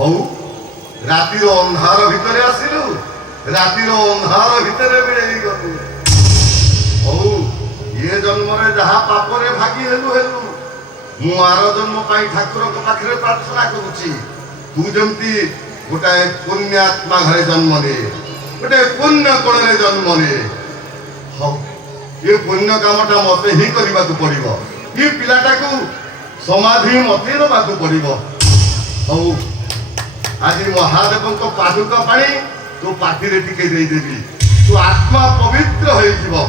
हौ रातिर अंधार भितर आसिलु रातिर अंधार भितर बिड़ेई गलु हौ ये जन्म रे जहा पाप रे भागी हेलु हेलु मु आर जन्म पाई ठाकुर को पाखरे प्रार्थना करूची तू जमती गोटाए पुण्यात्मा घरे जन्म ने गोटे पुण्य कोण रे जन्म ने हौ ये पुण्य कामटा मते ही करबा को पड़िबो ये पिलाटा को समाधि मते दबा को पड़िबो हौ आज महादेव को पादुका पानी तो पाटी रे टिके देई देबी तो आत्मा पवित्र होई जीवो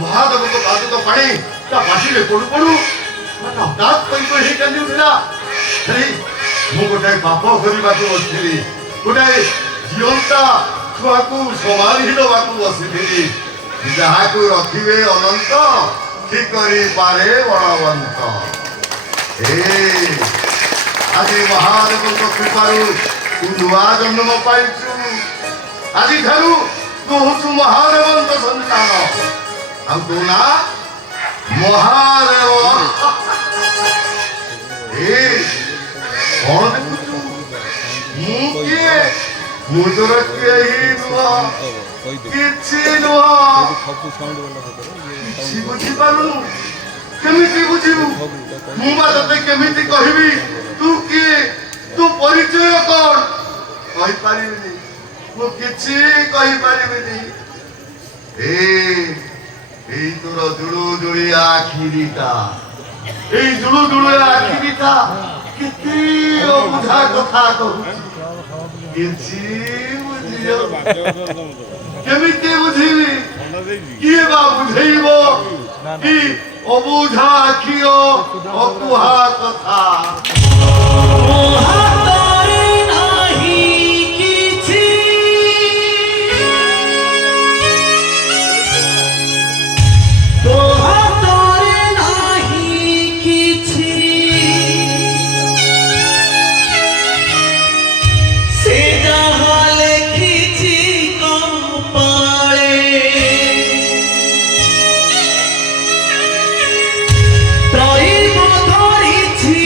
महादेव को बात तो पानी ता पासी रे पडू पडू मत हठात पई ही कली उठला अरे मु गोटे पाप करबा को बसली गोटे जीवंता छुआ को समाधि दबा को बसली जहा को रखिबे अनंत ठीक करी पारे बलवंत ए आज महादेव को कृपारू तू नुआ जन्म पाइछु आज ठारू तू हु महादेवंत संतान अब तू ना महादेव ए कौन देखु मु के मुजर के ही नुआ किछि नुआ किछि बुझी पालु केमिति बुझिबु मु बा तते केमिति कहिबी तू के तू परिचय कोन कहि पारिबिनी मु किछि कहि पारिबिनी ए এই তোর জুড়ু জুড়িয়া আখিরিটা এই জুড়ু জুড়িয়া আখিরিটা কেতে অবুঝা কথা কহুছি কিছু বুঝিও কেমিতে বুঝিবি কিয়ে বা বুঝাইব কি অবুঝা আখিও অকুহা কথা ত্রয়ী বধরিছি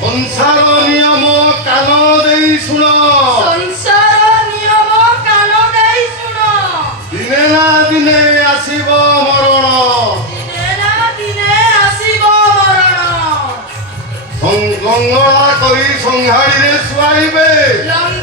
ସଂସାର ନିୟମ କାନ ଦେଇ ଶୁଣ ସଂସାର ନିୟମ କାନ ଦେଇ ଶୁଣ ଦିନେ ନା ଦିନେ ଆସିବ ମରଣ ଦିନେ ନା ଦିନେ ଆସିବ ମରଣ ଲଙ୍ଗଳା କରି ସଂହାଡ଼ିରେ ଶୁଆଇବେ ଲଙ୍ଗଳା